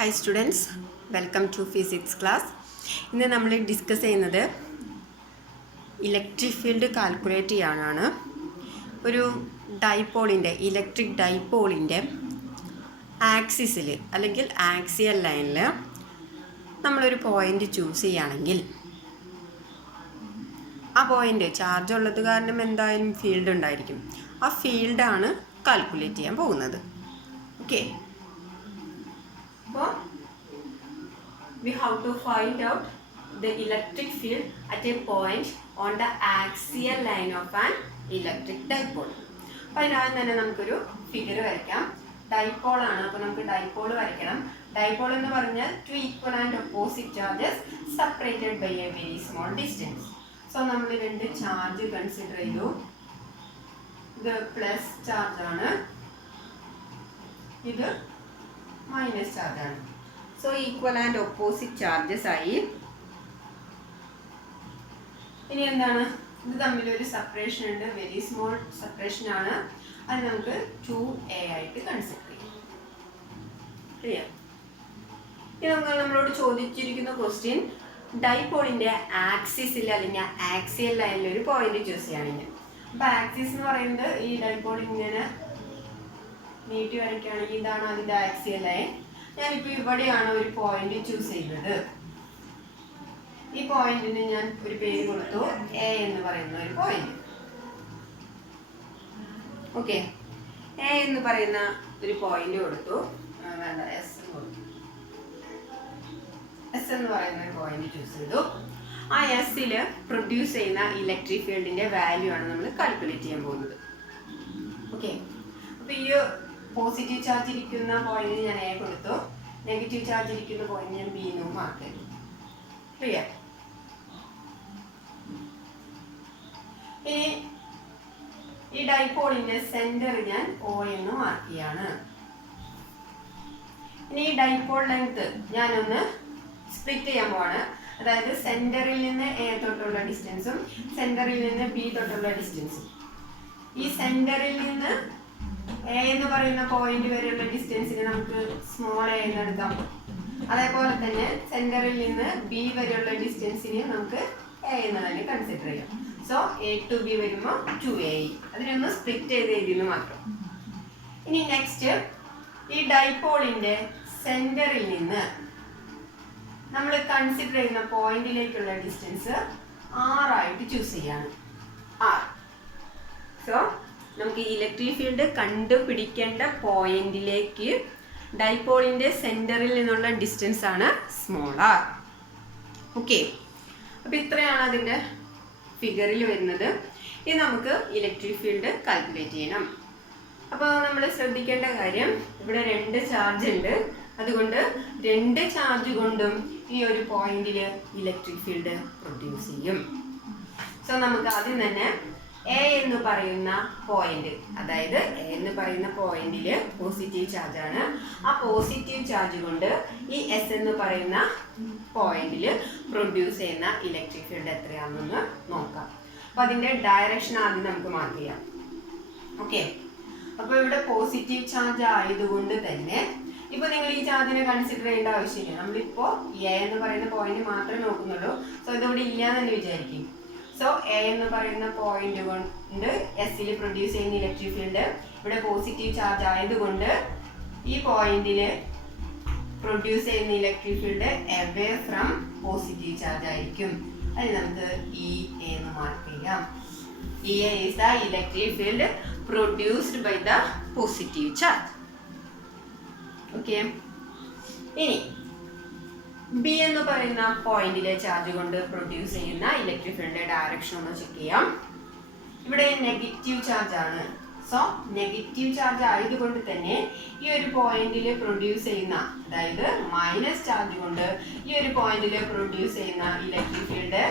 Hi students, welcome to physics class. ഇന്ന് നമ്മൾ discuss ചെയ്യുന്നത് ഇലക്ട്രിക് ഫീൽഡ് കാൽക്കുലേറ്റ് ചെയ്യാനാണ്. ഒരു ഡൈപോളിൻ്റെ ഇലക്ട്രിക് ഡൈപോളിൻ്റെ ആക്സിസിൽ അല്ലെങ്കിൽ ആക്സിയൽ ലൈനിൽ നമ്മളൊരു പോയിൻ്റ് ചൂസ് ചെയ്യുകയാണെങ്കിൽ ആ പോയിൻ്റ് ചാർജ് ഉള്ളത് കാരണം എന്തായാലും ഫീൽഡ് ഉണ്ടായിരിക്കും. ആ ഫീൽഡാണ് കാൽക്കുലേറ്റ് ചെയ്യാൻ പോകുന്നത്. ഓക്കെ, അപ്പോൾ we have to find out the electric field at a point on the axial line of an electric dipole. അപ്പോൾ അതിനാദ്യം തന്നെ നമുക്കൊരു ഫിഗർ വരയ്ക്കാം. ഡൈപോൾ ആണ്, അപ്പോൾ നമുക്ക് ഡൈപോൾ വരയ്ക്കണം. ഡൈപോൾ എന്ന് പറഞ്ഞാൽ two equal and opposite charges separated by a very small distance. So നമ്മൾ രണ്ട് ചാർജ് കൺസിഡർ ചെയ്തു. ഇത് പ്ലസ് ചാർജ് ആണ്, ഇത് മൈനസ് ചാർജ് ആണ്. So equal and opposite charges ആയി. ഇനി എന്താണ്, ഇത് തമ്മിലൊരു സെപ്പറേഷൻ ഉണ്ട്, വെരി സ്മോൾ സെപ്പറേഷൻ ആണ്. അത് നമുക്ക് 2a ആയിട്ട് കൺസിഡർ ചെയ്യാം. ക്ലിയർ? ഇനി നമ്മളോട് ചോദിച്ചിരിക്കുന്ന ക്വസ്റ്റ്യൻ ഡൈപോളിന്റെ ആക്സിസിൽ അല്ലെങ്കിൽ ആക്സിയൽ ലൈനിൽ ഒരു പോയിന്റ് ചൂസ് ചെയ്യുകയാണെങ്കിൽ, അപ്പൊ ആക്സിസ് എന്ന് പറയുന്നത് ഈ ഡൈപോൾ ഇങ്ങനെ നീട്ടി വരയ്ക്കുകയാണെങ്കിൽ ഇതാണ് അതിന്റെ ആക്സിയൽ ലൈൻ. ഞാനിപ്പോൾ ഇവിടെയാണ് ഒരു പോയിന്റ് ചൂസ് ചെയ്യുന്നത്. ഈ പോയിന്റിന് ഞാൻ ഒരു പേര് കൊടുത്തു, എ എന്ന് പറയുന്ന ഒരു പോയിന്റ്. ഓക്കെ, എ എന്ന് പറയുന്ന ഒരു പോയിന്റ് കൊടുത്തു. വേണ്ട, എസ് കൊടുത്തു. എസ് എന്ന് പറയുന്ന ഒരു പോയിന്റ് ചൂസ് ചെയ്തു. ആ എസ്സിൽ പ്രൊഡ്യൂസ് ചെയ്യുന്ന ഇലക്ട്രിക് ഫീൽഡിന്റെ വാല്യൂ ആണ് നമ്മൾ കാൽക്കുലേറ്റ് ചെയ്യാൻ പോകുന്നത്. ഓക്കെ, അപ്പോൾ ഈ പോസിറ്റീവ് ചാർജ് ഇരിക്കുന്ന പോയിന്റ് ഞാൻ എ കൊടുത്തു, നെഗറ്റീവ് ചാർജ് ഇരിക്കുന്ന പോയിന്റ് ഞാൻ ബി എന്നും മാർക്ക് ചെയ്തു. ക്ലിയർ? ഇനി ഈ ഡൈപോളിന്റെ സെന്റർ ഞാൻ ഒ എന്ന് മാർക്ക് ചെയ്യാണ്. ഇനി ഈ ഡൈപോൾ ലെങ്ത് ഞാനൊന്ന് സ്പ്ലിറ്റ് ചെയ്യാൻ പോവാണ്. അതായത് സെന്ററിൽ നിന്ന് എ തൊട്ടുള്ള ഡിസ്റ്റൻസും സെന്ററിൽ നിന്ന് ബി തൊട്ടുള്ള ഡിസ്റ്റൻസും. ഈ സെന്ററിൽ നിന്ന് എ എന്ന് പറയുന്ന പോയിന്റ് വരെയുള്ള ഡിസ്റ്റൻസിന് നമുക്ക് സ്മോൾ എ എന്ന് എടുക്കാം. അതേപോലെ തന്നെ സെന്ററിൽ നിന്ന് ബി വരെയുള്ള ഡിസ്റ്റൻസിന് നമുക്ക് എ എന്ന് തന്നെ കൺസിഡർ ചെയ്യാം. സോ എ ടു ബി വരുമ്പോൾ 2a. അതിനൊന്ന് സ്പ്ലിറ്റ് ചെയ്ത് എഴുതിയെന്ന് മാത്രം. ഇനി നെക്സ്റ്റ്, ഈ ഡൈപോളിന്റെ സെന്ററിൽ നിന്ന് നമ്മൾ കൺസിഡർ ചെയ്യുന്ന പോയിന്റിലേക്കുള്ള ഡിസ്റ്റൻസ് r ആയിട്ട് ചൂസ് ചെയ്യാണ്. r. സോ നമുക്ക് ഇലക്ട്രിക് ഫീൽഡ് കണ്ടുപിടിക്കേണ്ട പോയിന്റിലേക്ക് ഡൈപോളിന്റെ സെന്ററിൽ നിന്നുള്ള ഡിസ്റ്റൻസ് ആണ് സ്മോൾ r. ഓക്കെ, അപ്പോൾ ഇത്രയാണ് അതിൻ്റെ ഫിഗറിൽ വരുന്നത്. ഇനി നമുക്ക് ഇലക്ട്രിക് ഫീൽഡ് കാൽക്കുലേറ്റ് ചെയ്യണം. അപ്പോൾ നമ്മൾ ശ്രദ്ധിക്കേണ്ട കാര്യം, ഇവിടെ രണ്ട് ചാർജ് ഉണ്ട്. അതുകൊണ്ട് രണ്ട് ചാർജ് കൊണ്ടും ഈ ഒരു പോയിന്റിൽ ഇലക്ട്രിക് ഫീൽഡ് പ്രൊഡ്യൂസ് ചെയ്യും. സോ നമുക്ക് ആദ്യം തന്നെ എ എന്ന് പറയുന്ന പോയിന്റ്, അതായത് എ എന്ന് പറയുന്ന പോയിന്റിൽ പോസിറ്റീവ് ചാർജ് ആണ്. ആ പോസിറ്റീവ് ചാർജ് കൊണ്ട് ഈ എസ് എന്ന് പറയുന്ന പോയിന്റിൽ പ്രൊഡ്യൂസ് ചെയ്യുന്ന ഇലക്ട്രിക് ഫീൽഡ് എത്രയാണെന്ന് നോക്കാം. അപ്പോൾ അതിൻ്റെ ഡയറക്ഷൻ ആദ്യം നമുക്ക് മാർക്ക് ചെയ്യാം. ഓക്കെ, അപ്പോൾ ഇവിടെ പോസിറ്റീവ് ചാർജ് ആയതുകൊണ്ട് തന്നെ ഇപ്പോൾ നിങ്ങൾ ഈ ചാർജിനെ കൺസിഡർ ചെയ്യേണ്ട ആവശ്യമില്ല. നമ്മളിപ്പോൾ എ എന്ന് പറയുന്ന പോയിന്റ് മാത്രമേ നോക്കുന്നുള്ളൂ. സോ ഇതിവിടെ ഇല്ല എന്ന് തന്നെ വിചാരിക്കും. സോ എ എന്ന് പറയുന്ന പോയിന്റ് കൊണ്ട് എസ്സിൽ പ്രൊഡ്യൂസ് ചെയ്യുന്ന ഇലക്ട്രിക് ഫീൽഡ് ഇവിടെ പോസിറ്റീവ് ചാർജ് ആയതുകൊണ്ട് ഈ പോയിന്റിൽ പ്രൊഡ്യൂസ് ചെയ്യുന്ന electric field away from positive charge ആയിരിക്കും. അതിന് നമുക്ക് ഇ എന്ന് മാർക്ക് ചെയ്യാം. E is the electric field produced by the positive charge. Okay, ഇനി ബി എന്ന് പറയുന്ന പോയിന്റിലെ ചാർജ് കൊണ്ട് പ്രൊഡ്യൂസ് ചെയ്യുന്ന ഇലക്ട്രിക് ഫീൽഡിന്റെ ഡയറക്ഷൻ ഒന്ന് ചെക്ക് ചെയ്യാം. ഇവിടെ നെഗറ്റീവ് ചാർജ് ആണ്. സോ നെഗറ്റീവ് ചാർജ് ആയതുകൊണ്ട് തന്നെ ഈ ഒരു പോയിന്റിൽ പ്രൊഡ്യൂസ് ചെയ്യുന്ന, അതായത് മൈനസ് ചാർജ് കൊണ്ട് ഈ ഒരു പോയിന്റിൽ പ്രൊഡ്യൂസ് ചെയ്യുന്ന electric field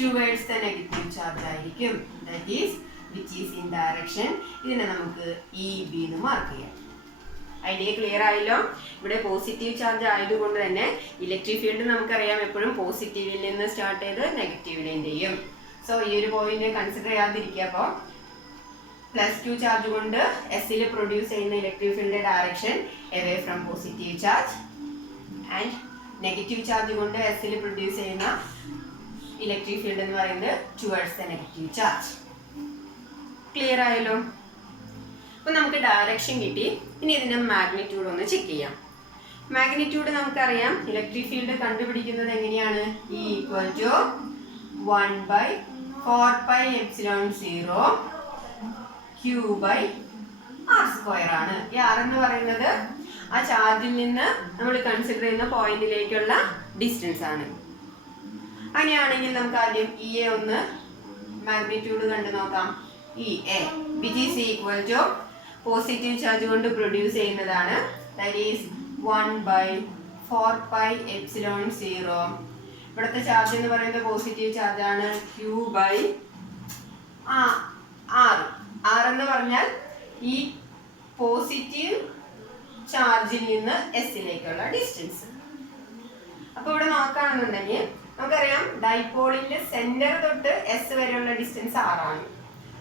towards the negative charge ആയിരിക്കും. That is which is in direction. ഇതിനെ നമുക്ക് ഇ ബി എന്ന് മാർക്ക് ചെയ്യാം. ഐഡിയ ക്ലിയർ ആയല്ലോ? ഇവിടെ പോസിറ്റീവ് ചാർജ് ആയതുകൊണ്ട് തന്നെ ഇലക്ട്രിക് ഫീൽഡ് നമുക്കറിയാം എപ്പോഴും പോസിറ്റീവിൽ നിന്ന് സ്റ്റാർട്ട് ചെയ്ത് നെഗറ്റീവിലേയും ചെയ്യും. സോ ഈ ഒരു പോയിന്റ് കൺസിഡർ ചെയ്യാതിരിക്കുക. അപ്പോൾ +2 ചാർജ് കൊണ്ട് എസ്സിൽ പ്രൊഡ്യൂസ് ചെയ്യുന്ന ഇലക്ട്രിക് ഫീൽഡിന്റെ direction away from positive charge. And negative charge കൊണ്ട് എസിൽ പ്രൊഡ്യൂസ് ചെയ്യുന്ന ഇലക്ട്രിക് ഫീൽഡ് എന്ന് പറയുന്നത് towards the negative charge. Clear ആയല്ലോ? അപ്പോൾ നമുക്ക് ഡയറക്ഷൻ കിട്ടി. ഇനി ഇതിൻ്റെ മാഗ്നിറ്റ്യൂഡ് ഒന്ന് ചെക്ക് ചെയ്യാം. മാഗ്നിറ്റ്യൂഡ് നമുക്കറിയാം, ഇലക്ട്രിക് ഫീൽഡ് കണ്ടുപിടിക്കുന്നത് എങ്ങനെയാണ്? E = 1/4πε0 Q/r² ആണ്. ഈ r എന്ന് പറയുന്നത് ആ ചാർജിൽ നിന്ന് നമ്മൾ കൺസിഡർ ചെയ്യുന്ന പോയിന്റിലേക്കുള്ള ഡിസ്റ്റൻസ് ആണ്. അങ്ങനെയാണെങ്കിൽ നമുക്ക് ആദ്യം EA ഒന്ന് മാഗ്നിറ്റ്യൂഡ് കണ്ടു നോക്കാം. EA which is equal to positive charge കൊണ്ട് പ്രൊഡ്യൂസ് ചെയ്യുന്നതാണ്. That is 1/4πε0. ഇവിടുത്തെ ചാർജ് എന്ന് പറയുന്നത് പോസിറ്റീവ് ചാർജ് ആണ്. Q/r. r എന്ന് പറഞ്ഞാൽ ഈ പോസിറ്റീവ് ചാർജിൽ നിന്ന് എസിലേക്കുള്ള ഡിസ്റ്റൻസ്. അപ്പോൾ ഇവിടെ നോക്കുകയാണെന്നുണ്ടെങ്കിൽ നമുക്കറിയാം ഡൈപോളിന്റെ സെന്റർ തൊട്ട് എസ് വരെയുള്ള ഡിസ്റ്റൻസ് 6 ആണ്.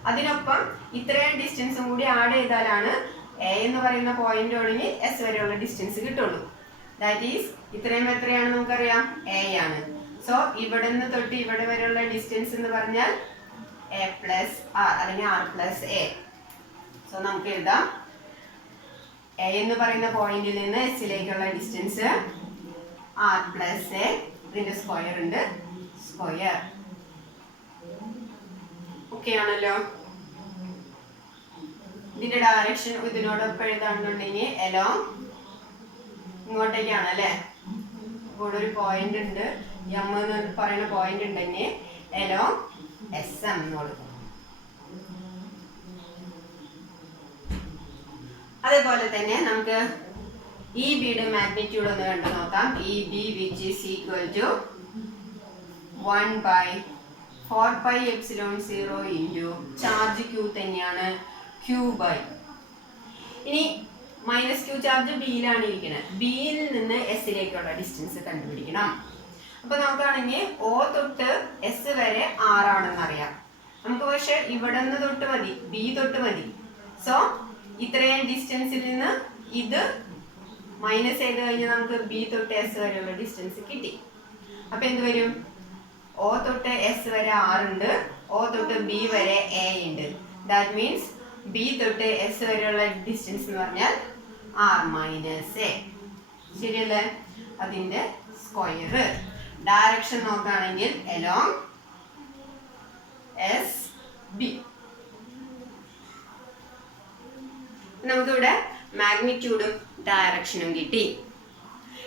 അതിനൊപ്പം ഇത്രയും ഡിസ്റ്റൻസും കൂടി ആഡ് ചെയ്താലാണ് എ എന്ന് പറയുന്ന പോയിന്റ് ഒഴിഞ്ഞ് എസ് വരെയുള്ള ഡിസ്റ്റൻസ് കിട്ടുള്ളൂ. ദാറ്റ് ഈസ് ഇത്രയും എത്രയാണ് നമുക്കറിയാം? എ ആണ്. സോ ഇവിടെ നിന്ന് തൊട്ട് ഇവിടെ വരെയുള്ള ഡിസ്റ്റൻസ് എന്ന് പറഞ്ഞാൽ A+r അല്ലെങ്കിൽ r+a. സോ നമുക്ക് എഴുതാം എ എന്ന് പറയുന്ന പോയിന്റിൽ നിന്ന് എസിലേക്കുള്ള ഡിസ്റ്റൻസ് r+a. ഇതിന്റെ സ്ക്വയർ ഉണ്ട്, സ്ക്വയർ. ഓക്കെ ആണല്ലോ? ഇതിന്റെ ഡയറക്ഷൻ ഇതിനോടൊപ്പം എഴുതാണെന്നുണ്ടെങ്കിൽ എലോങ് ഇങ്ങോട്ടേക്കാണ് അല്ലേ? ഇവിടെ ഒരു പോയിന്റ് ഉണ്ട്, എം എന്ന് പറയുന്ന പോയിന്റ് ഉണ്ടെങ്കിൽ എലോങ് SM എന്ന് കൊടുക്കും. അതേപോലെ തന്നെ നമുക്ക് EB യുടെ മാഗ്നിറ്റ്യൂഡ് ഒന്ന് കണ്ടു നോക്കാം. EB which is equal to 1/4πε0 into charge Q തന്നെയാണ്, Q/. ഇനി -Q ചാർജ് ബിയിലാണ് ഇരിക്കുന്നത്. ബിയിൽ നിന്ന് എസിലേക്കുള്ള ഡിസ്റ്റൻസ് കണ്ടുപിടിക്കണം. അപ്പൊ നമുക്കാണെങ്കിൽ O തൊട്ട് S വരെ 6 ആണെന്ന് അറിയാം. നമുക്ക് പക്ഷെ ഇവിടെ നിന്ന് തൊട്ട് മതി, ബി തൊട്ട് മതി. സോ ഇത്രയും ഡിസ്റ്റൻസിൽ നിന്ന് ഇത് മൈനസ് ചെയ്ത് കഴിഞ്ഞാൽ നമുക്ക് ബി തൊട്ട് എസ് വരെയുള്ള ഡിസ്റ്റൻസ് കിട്ടി. അപ്പൊ എന്ത് വരും? O തൊട്ട് S വരെ 6 ഉണ്ട്, O തൊട്ട് B വരെ A ഉണ്ട്. ദാറ്റ് മീൻസ് B തൊട്ട് S വരെയുള്ള ഡിസ്റ്റൻസ് എന്ന് പറഞ്ഞാൽ r-a. ശരിയല്ലേ? അതിന്റെ സ്ക്വയർ. ഡയറക്ഷൻ നോക്കുകയാണെങ്കിൽ along SB. നമുക്കിവിടെ മാഗ്നിറ്റ്യൂഡും ഡയറക്ഷനും കിട്ടി.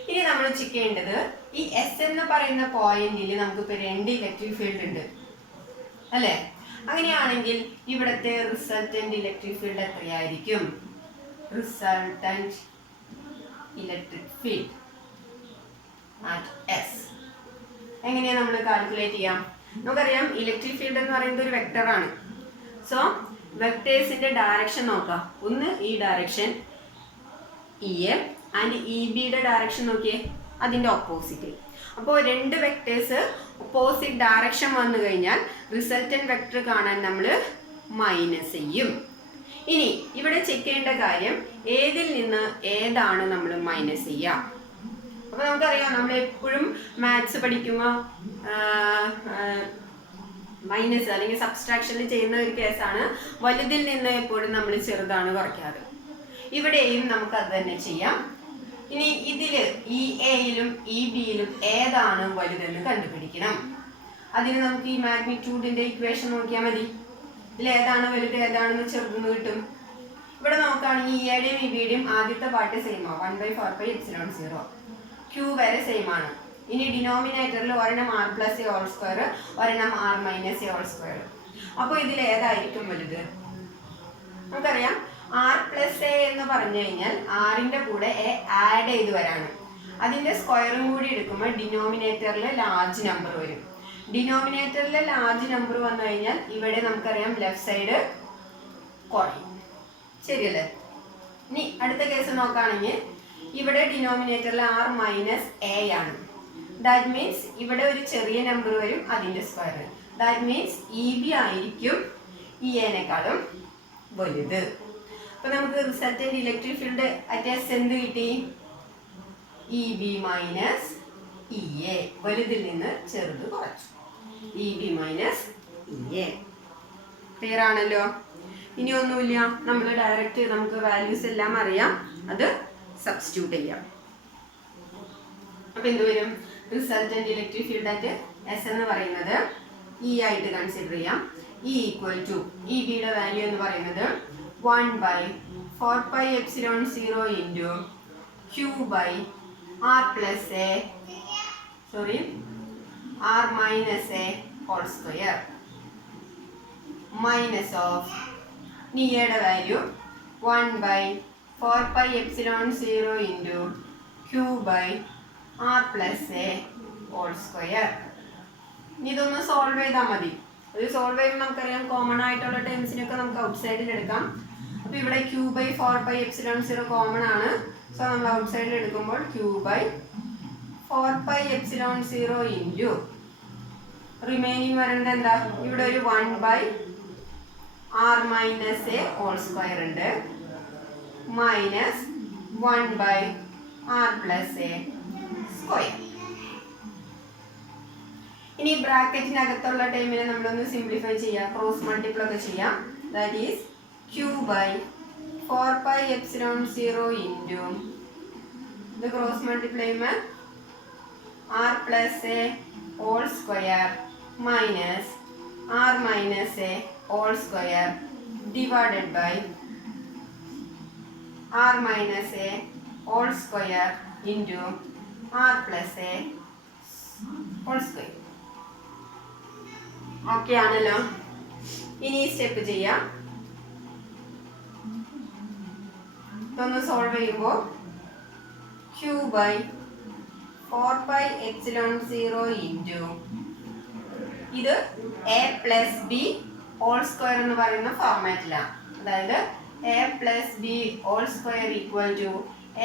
ഇനി നമ്മൾ ചെക്ക് ചെയ്യേണ്ടത് ഈ S എന്ന് പറയുന്ന പോയിന്റിൽ നമുക്കിപ്പോൾ 2 ഇലക്ട്രിക് ഫീൽഡ് ഉണ്ട് അല്ലേ? അങ്ങനെയാണെങ്കിൽ ഇവിടുത്തെ റിസൾട്ടന്റ് ഇലക്ട്രിക് ഫീൽഡ് എത്രയായിരിക്കും? Resultant electric field at S എങ്ങനെയാണ് നമ്മൾ കാൽക്കുലേറ്റ് ചെയ്യാം? നമുക്കറിയാം ഇലക്ട്രിക് ഫീൽഡ് എന്ന് പറയുന്നത് ഒരു വെക്ടർ ആണ്. സോ വെക്ടേഴ്സിന്റെ ഡയറക്ഷൻ നോക്കാം. ഒന്ന് ഈ ഡയറക്ഷൻ EA ആൻഡ് EB യുടെ ഡയറക്ഷൻ നോക്കിയേ, അതിന്റെ ഓപ്പോസിറ്റ്. അപ്പോൾ 2 വെക്ടേഴ്സ് ഓപ്പോസിറ്റ് ഡയറക്ഷൻ വന്നു കഴിഞ്ഞാൽ റിസൾട്ടന്റ് വെക്ടർ കാണാൻ നമ്മൾ മൈനസ് ചെയ്യും. ഇനി ഇവിടെ ചെക്ക് ചെയ്യേണ്ട കാര്യം ഏതിൽ നിന്ന് ഏതാണ് നമ്മൾ മൈനസ് ചെയ്യുക. അപ്പോൾ നമുക്കറിയാം നമ്മൾ എപ്പോഴും മാത്സ് പഠിക്കുമ്പോൾ മൈനസ് അല്ലെങ്കിൽ സബ്സ്ട്രാക്ഷനിൽ ചെയ്യുന്ന ഒരു കേസാണ്. വലുതിൽ നിന്ന് എപ്പോഴും നമ്മൾ ചെറുതാണ് കുറയ്ക്കാറ്. ഇവിടെയും നമുക്ക് അത് തന്നെ ചെയ്യാം. ഇനി ഇതിൽ EAയിലും EBയിലും ഏതാണ് വലുതെന്ന് കണ്ടുപിടിക്കണം. അതിന് നമുക്ക് ഈ മാഗ്നിറ്റ്യൂഡിന്റെ ഇക്വേഷൻ നോക്കിയാൽ മതി. ഇതിൽ ഏതാണ് വലുത് ഏതാണെന്ന് ചെറുതെന്ന് കിട്ടും. ഇവിടെ നോക്കുകയാണെങ്കിൽ EAയുടെയും EBയുടെയും ആദ്യത്തെ പാർട്ട് സെയിം ആണ്, 1/4πε0. Q വരെ സെയിം ആണ്. ഇനി ഡിനോമിനേറ്ററിൽ ഒരെണ്ണം r+a², ഒരെണ്ണം r-a². അപ്പോൾ ഇതിൽ ഏതായിരിക്കും വലുത്? നമുക്കറിയാം r+a എന്ന് പറഞ്ഞു കഴിഞ്ഞാൽ ആറിന്റെ കൂടെ a ആഡ് ചെയ്ത് വരാണ്. അതിന്റെ സ്ക്വയറും കൂടി എടുക്കുമ്പോൾ ഡിനോമിനേറ്ററിൽ ലാർജ് നമ്പർ വരും. ഡിനോമിനേറ്ററിൽ ലാർജ് നമ്പർ വന്നു കഴിഞ്ഞാൽ ഇവിടെ നമുക്കറിയാം ലെഫ്റ്റ് സൈഡ് കുറയും. ശരിയല്ലേ? ഇനി അടുത്ത കേസ് നോക്കുകയാണെങ്കിൽ ഇവിടെ ഡിനോമിനേറ്ററിൽ r-a ആണ്. ദാറ്റ് മീൻസ് ഇവിടെ ഒരു ചെറിയ നമ്പർ വരും, അതിന്റെ സ്ക്വയർ. ദാറ്റ് മീൻസ് EB ആയിരിക്കും EAനേക്കാളും വലുത്. അപ്പൊ നമുക്ക് resultant electric field at S എന്ത് കിട്ടി? E B minus E A. വലുതിൽ നിന്ന് ചെറുത് കുറച്ചു. E B minus E A. Clear ആണല്ലോ. ഇനി ഒന്നുമില്ല, നമ്മൾ ഡയറക്റ്റ് നമുക്ക് വാല്യൂസ് എല്ലാം അറിയാം, അത് സബ്സ്റ്റിറ്റ്യൂട്ട് ചെയ്യാം. അപ്പൊ എന്ത് വരും? Resultant electric field at S എന്ന് പറയുന്നത് ഇ ആയിട്ട് കൺസിഡർ ചെയ്യാം. ഇ ഈക്വൽ ടു ഇ ബിയുടെ വാല്യൂ എന്ന് പറയുന്നത് 1/4πε0 into Q by R plus A R minus A whole square minus of നിയുടെ value 1/4πε0 into Q by R plus A whole square. ഇതൊന്ന് solve ചെയ്താൽ മതി. ഇത് സോൾവ് ചെയ്യുമ്പോൾ നമുക്കറിയാം കോമൺ ആയിട്ടുള്ള ടേംസിനൊക്കെ നമുക്ക് ഔട്ട് സൈഡിൽ എടുക്കാം. അപ്പോൾ ഇവിടെ ക്യൂ ബൈ 4πε0 കോമൺ ആണ്. സോ നമ്മൾ ഔട്ട് സൈഡിൽ എടുക്കുമ്പോൾ ക്യൂ ബൈ 4πε0 ഇൻറ്റു റിമൈനിങ് വരേണ്ടത് എന്താ? ഇവിടെ ഒരു 1/r minus A whole square ഉണ്ട്, minus 1/r plus A square. ഇനി ബ്രാക്കറ്റിനകത്തുള്ള ടൈമിനെ നമ്മളൊന്ന് സിംപ്ലിഫൈ ചെയ്യാം, ക്രോസ് മൾട്ടിപ്പിൾ ഒക്കെ ചെയ്യാം. That is Q by 4πε0 into ഇത് ക്രോസ് മൾട്ടിപ്ലൈ ചെയ്യുമ്പോൾ R plus A whole square minus R minus A whole square divided by R minus A whole square into R plus A whole square. Okay ആണല്ലോ. ഇനി ഈ step ചെയ്യാം. ഇതൊന്ന് solve ചെയ്യുമ്പോൾ Q by 4πε0 into ഇത് A plus B whole square എന്ന് പറയുന്ന ഫോർമാറ്റിലാണ്. അതായത് A plus B whole square equal to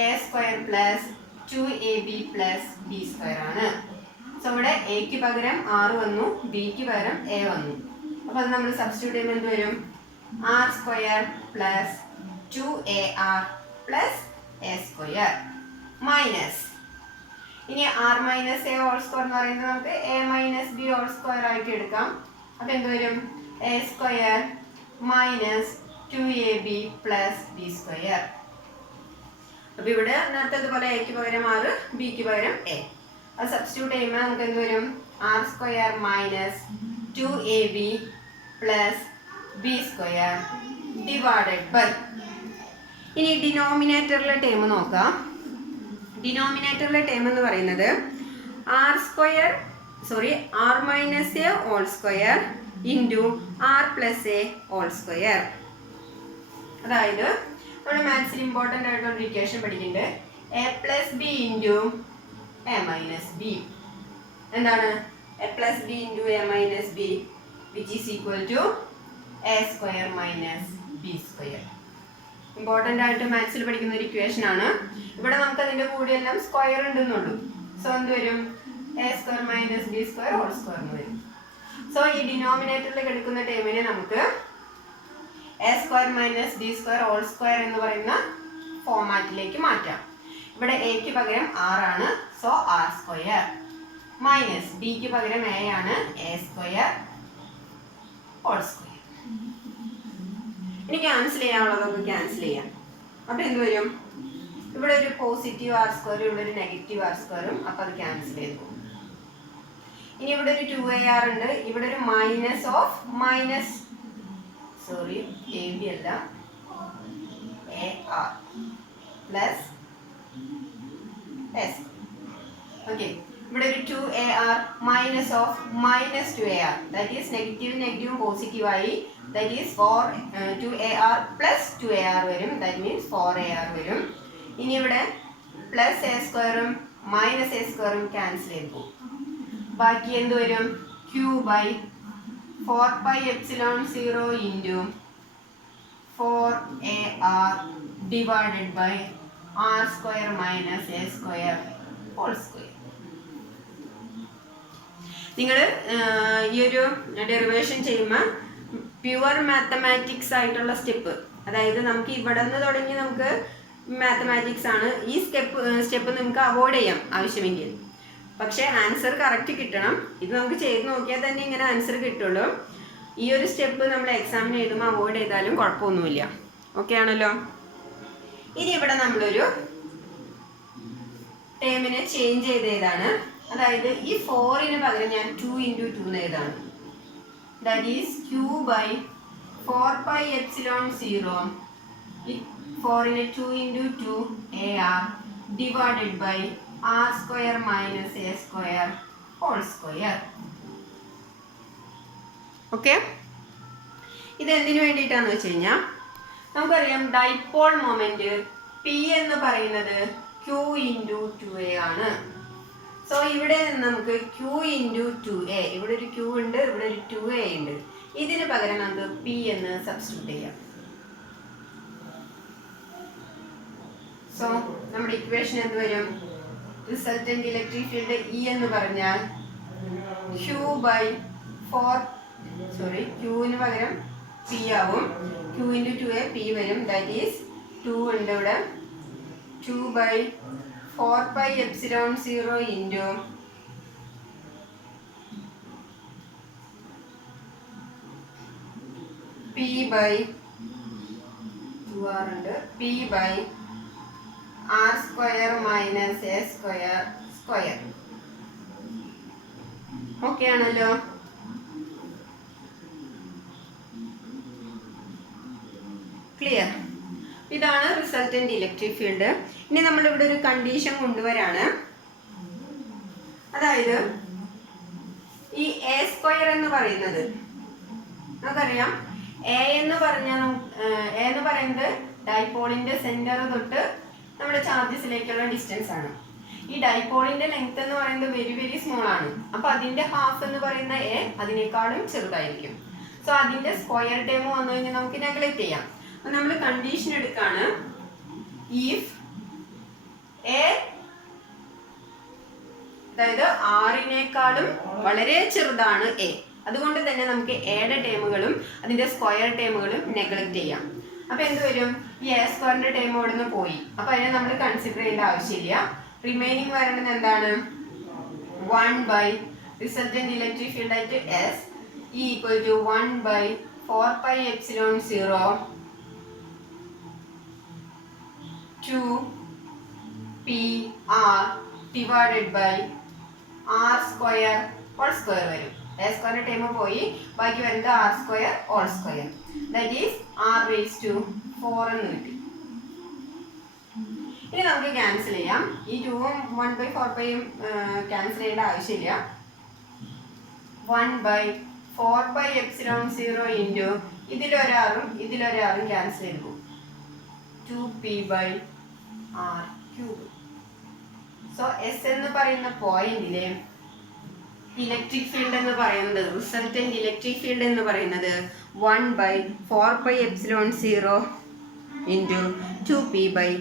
A square plus 2ab plus B square ആണ്. സോ ഇവിടെ എക്ക് പകരം ആർ വന്നു, ബിക്ക് പകരം എ വന്നു. അപ്പോൾ അത് നമ്മൾ സബ്സ്റ്റിറ്റ്യൂട്ട് ചെയ്യുമ്പോൾ എന്ത് വരും? R square plus 2ar plus A square minus ഇനി R minus A whole square എന്ന് പറയുന്നത് നമുക്ക് A minus B whole square ആയിട്ട് എടുക്കാം. അപ്പോൾ എന്ത് വരും? A square minus 2ab plus B square. അപ്പോൾ ഇവിടെ നേരത്തേതുപോലെ എക്ക് പകരം ആറ്, ബിക്ക് പകരം എ. അത് സബ്സ്റ്റിറ്റ്യൂട്ട് ചെയ്യുമ്പോൾ നമുക്ക് എന്ത് വരും? R square minus 2ab plus B square divided by. ഇനി ഡിനോമിനേറ്ററിലെ ടേം നോക്കാം. ഡിനോമിനേറ്ററിലെ ടേം എന്ന് പറയുന്നത് R minus A whole square into R plus A whole square. അതായത് നമ്മുടെ മാത്സിൽ ഇമ്പോർട്ടൻ്റ് ആയിട്ടുള്ള ഇക്വേഷൻ പഠിക്കുന്നുണ്ട്, A plus B into A minus B. എന്താണ് A plus B into A minus B which is equal to A square minus B square. Important ആയിട്ട് മാത്സിൽ പഠിക്കുന്ന ഒരു ഇക്വേഷൻ ആണ്. ഇവിടെ നമുക്ക് അതിൻ്റെ കൂടെയെല്ലാം സ്ക്വയർ ഉണ്ടെന്നുള്ളൂ. സോ എന്ത് വരും? A square minus B square whole square എന്ന് വരും. സോ ഈ ഡിനോമിനേറ്ററിൽ കിടക്കുന്ന ടേമിനെ നമുക്ക് a square minus B square whole square എന്ന് പറയുന്ന ഫോമാറ്റിലേക്ക് മാറ്റാം. ഇവിടെ എക്ക് പകരം ആർ ആണ്, സോ ആർ സ്ക്വയർ മൈനസ് ബിക്ക് പകരം എ ആണ്, എ സ്ക്വയർ ഹോൾ സ്ക്വയർ. ഇനി ക്യാൻസൽ ചെയ്യാനുള്ളതൊക്കെ ക്യാൻസൽ ചെയ്യാം. അപ്പോൾ എന്ത് വരും? ഇവിടെ ഒരു പോസിറ്റീവ് ആർ സ്ക്വയറും ഇവിടെ ഒരു നെഗറ്റീവ് ആർ സ്ക്വയറും, അപ്പോൾ അത് ക്യാൻസൽ ചെയ്ത് പോകും. ഇനി ഇവിടെ ഒരു 2ar ഉണ്ട്, ഇവിടെ ഒരു minus of minus A B അല്ല A R plus S. Okay, ഇവിടെ ഒരു 2ar minus of minus 2ar, that is നെഗറ്റീവും നെഗറ്റീവും പോസിറ്റീവ് ആയി, that is 2ar plus 2ar വരും, ദാറ്റ് മീൻസ് 4ar വരും. ഇനി ഇവിടെ പ്ലസ് എ സ്ക്വയറും മൈനസ് എ സ്ക്വയറും ക്യാൻസൽ ചെയ്ത് പോകും. ബാക്കി എന്ത് വരും? Q by 4πε0 into 4ar divided by R square minus A square whole square. നിങ്ങൾ ഈ ഒരു ഡെറിവേഷൻ ചെയ്യുമ്പോൾ പ്യുവർ മാത്തമാറ്റിക്സ് ആയിട്ടുള്ള സ്റ്റെപ്പ്, അതായത് നമുക്ക് ഇവിടെ നിന്ന് തുടങ്ങി നമുക്ക് മാത്തമാറ്റിക്സ് ആണ്. ഈ സ്റ്റെപ്പ് നിങ്ങൾക്ക് അവോയ്ഡ് ചെയ്യാം ആവശ്യമെങ്കിൽ. പക്ഷേ ആൻസർ കറക്റ്റ് കിട്ടണം. ഇത് നമുക്ക് ചെയ്ത് നോക്കിയാൽ തന്നെ ഇങ്ങനെ ആൻസർ കിട്ടുള്ളൂ. ഈ ഒരു സ്റ്റെപ്പ് നമ്മൾ എക്സാമിന് എഴുതുമ്പോൾ അവോയ്ഡ് ചെയ്താലും കുഴപ്പമൊന്നുമില്ല. ഓക്കെ ആണല്ലോ. ഇനി ഇവിടെ നമ്മളൊരു ടേമിനെ ചേഞ്ച് ചെയ്തതാണ്. അതായത് ഈ 4ന് പകരം ഞാൻ 2 × 2 എന്ന് എഴുതാണ്. ദാറ്റ് ഈസ് q by 4πε0 ഈ 4നെ 2 × 2 ar divided by r² - a² whole square. Okay, ഇത് എന്തിനു വേണ്ടിയിട്ടാന്ന് വെച്ച് കഴിഞ്ഞാൽ നമുക്കറിയാം ഡൈപോൾ മൊമെന്റ് P എന്ന് പറയുന്നത് q × 2a ആണ്. സോ ഇവിടെ നിന്ന് നമുക്ക് q × 2a, ഇവിടെ ഒരു q ഉണ്ട്, ഇവിടെ ഒരു 2a ഉണ്ട്. ഇതിന് പകരം നമുക്ക് P എന്ന് സബ്സ്റ്റിറ്റ്യൂട്ട് ചെയ്യാം. സോ നമ്മുടെ ഇക്വേഷൻ എന്ത് വരും? റിസൾട്ടന്റ് ഇലക്ട്രിക് ഫീൽഡ് E എന്ന് പറഞ്ഞാൽ q/4 പകരം P ആവും. q × 2a P വരും. ദാറ്റ് ഈസ് 2 ഉണ്ട് ഇവിടെ. 2/4πε0 ഇൻറ്റു P ബൈ 2r ഉണ്ട്. P by r² - a² square. Okay ആണല്ലോ. ക്ലിയർ? ഇതാണ് റിസൾട്ടന്റ് ഇലക്ട്രിക് ഫീൽഡ്. ഇനി നമ്മളിവിടെ ഒരു കണ്ടീഷൻ കൊണ്ടുവരാണ്. അതായത് ഈ a² എന്ന് പറയുന്നത് നമുക്കറിയാം. എ എന്ന് പറയുന്നത് ഡൈപോളിന്റെ സെന്റർ തൊട്ട് നമ്മുടെ ചാർജസിലേക്കുള്ള ഡിസ്റ്റൻസ് ആണ്. ഈ ഡൈപോളിന്റെ ലെങ്ത് എന്ന് പറയുന്നത് വെരി വെരി സ്മോൾ ആണ്. അപ്പൊ അതിന്റെ ഹാഫ് എന്ന് പറയുന്ന എ അതിനേക്കാളും ചെറുതായിരിക്കും. സോ അതിന്റെ സ്ക്വയർ ടേം വന്നു കഴിഞ്ഞാൽ നമുക്ക് നെഗ്ലക്ട് ചെയ്യാം. അപ്പൊ നമ്മൾ കണ്ടീഷൻ എടുക്കാണ്. ഇഫ് എ അതായത് ആറിനേക്കാളും വളരെ ചെറുതാണ് എ, അതുകൊണ്ട് തന്നെ നമുക്ക് എയുടെ ടേമുകളും അതിന്റെ സ്ക്വയർ ടേമുകളും നെഗ്ലക്ട് ചെയ്യാം. അപ്പൊ എന്ത് വരും? ഈ a² ടേം അവിടുന്ന് പോയി. അപ്പൊ അതിനെ നമ്മൾ കൺസിഡർ ചെയ്യേണ്ട ആവശ്യമില്ല. റിമൈനിങ് വരുന്നത് എന്താണ്? 1 ബൈ റിസൾട്ടന്റ് ഇലക്ട്രിക് ഫീൽഡ് ആയിട്ട് S equal to 1 by 4πε0 2pr divided by r² whole square വരും. a² ടൈം പോയി, ബാക്കി വരുന്നത് r² whole square. That is r⁴ എന്ന് കിട്ടി. ഇനി നമുക്ക് ക്യാൻസൽ ചെയ്യാം. ഈ 2ഉം 1/4πയും ക്യാൻസൽ ചെയ്യേണ്ട ആവശ്യമില്ല. 1/4πε0 ഇൻറ്റു ഇതിലൊരാറും ക്യാൻസൽ ചെയ്തു 2p/r³. സോ S എന്ന് പറയുന്ന പോയിന്റിലെ ഇലക്ട്രിക് ഫീൽഡ് എന്ന് പറയുന്നത്, റിസൾട്ടന്റ് ഇലക്ട്രിക് ഫീൽഡ് എന്ന് പറയുന്നത് 1/4πε0 ഇൻറ്റു 2p/r³.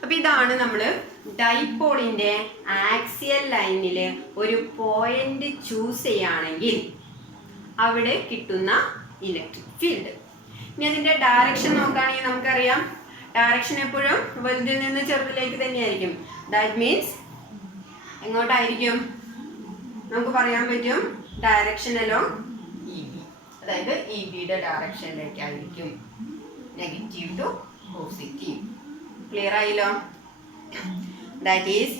അപ്പം ഇതാണ് നമ്മൾ ഡൈപോളിൻ്റെ ആക്സിയൽ ലൈനിൽ ഒരു പോയിന്റ് ചൂസ് ചെയ്യുകയാണെങ്കിൽ അവിടെ കിട്ടുന്ന ഇലക്ട്രിക് ഫീൽഡ്. ഇനി അതിൻ്റെ ഡയറക്ഷൻ നോക്കുകയാണെങ്കിൽ നമുക്കറിയാം, ഡയറക്ഷൻ എപ്പോഴും വലുതിൽ നിന്ന് ചെറുതിലേക്ക് തന്നെയായിരിക്കും. ദാറ്റ് മീൻസ് എങ്ങോട്ടായിരിക്കും? നമുക്ക് പറയാൻ പറ്റും ഡയറക്ഷൻ അലോങ് EB, അതായത് EBയുടെ ഡയറക്ഷനിലേക്കായിരിക്കും, നെഗറ്റീവ് ടു പോസിറ്റീവ്. ക്ലിയർ ആയില്ലോ? That is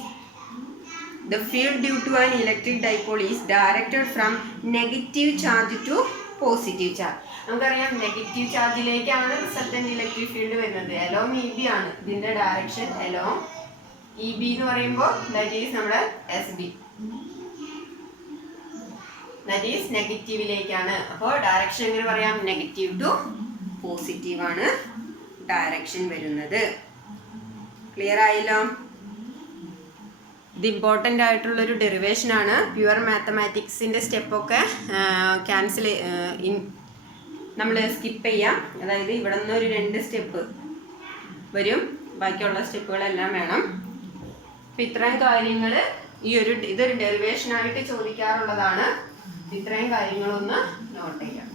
the field due to an electric dipole is directed from negative charge to positive charge. നമുക്കറിയാം നെഗറ്റീവ് ചാർജിലേക്കാണ് റിസൾട്ടന്റ് ഇലക്ട്രിക് ഫീൽഡ് വരുന്നത്. അലോങ് EB ആണ് ഇതിന്റെ ഡയറക്ഷൻ. അലോങ് EB എന്ന് പറയുമ്പോൾ ദാറ്റ് ഈസ് നമ്മുടെ SB, that is നെഗറ്റീവിലേക്കാണ്. അപ്പോൾ direction എങ്ങനെ പറയാം? നെഗറ്റീവ് ടു പോസിറ്റീവ് ആണ് ഡയറക്ഷൻ വരുന്നത്. ക്ലിയർ ആയല്ലോ? ഇത് ഇമ്പോർട്ടൻ്റ് ആയിട്ടുള്ളൊരു ഡെറിവേഷൻ ആണ്. പ്യുവർ മാത്തമാറ്റിക്സിൻ്റെ സ്റ്റെപ്പൊക്കെ നമ്മൾ സ്കിപ്പ് ചെയ്യാം. അതായത് ഇവിടെ നിന്ന് ഒരു 2 സ്റ്റെപ്പ് വരും, ബാക്കിയുള്ള സ്റ്റെപ്പുകളെല്ലാം വേണം. അപ്പം ഇത്രയും കാര്യങ്ങൾ ഇതൊരു ഡെറിവേഷനായിട്ട് ചോദിക്കാറുള്ളതാണ്. ഇത്രയും കാര്യങ്ങളൊന്ന് നോട്ട് ചെയ്യാം.